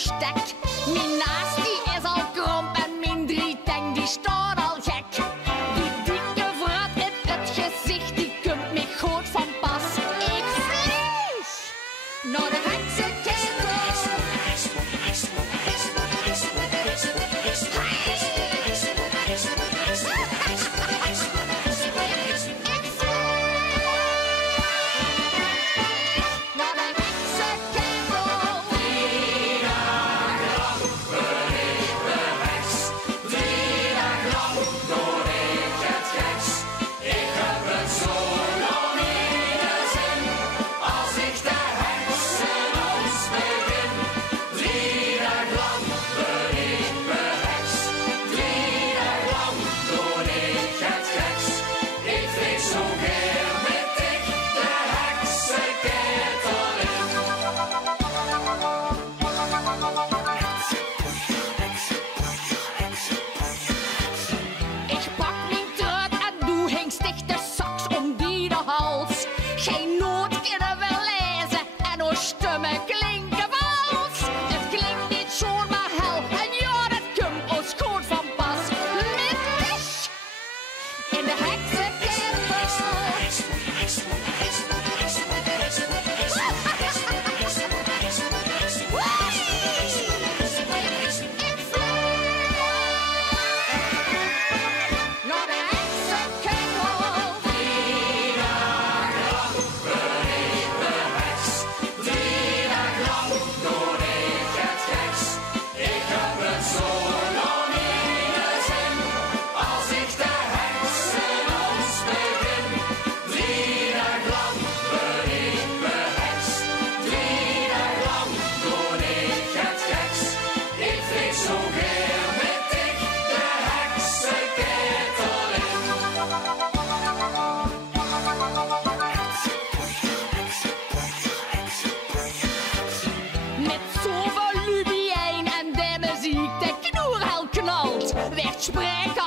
verstek. Mijn naast die is al kromp en mijn drieteng die staat al gek. Die dikke vrat in het gezicht, die komt me goed van pas. Ik vlieg naar de heksenketel. Geen noot kunnen we lezen en ons stemmen klinken vals. Het klinkt niet zomaar hel en ja, dat komt ons goed van pas. Met dich in de heksenketel. Met zoveel lubiijn en de muziek, de knoerhel knalt, werd spreken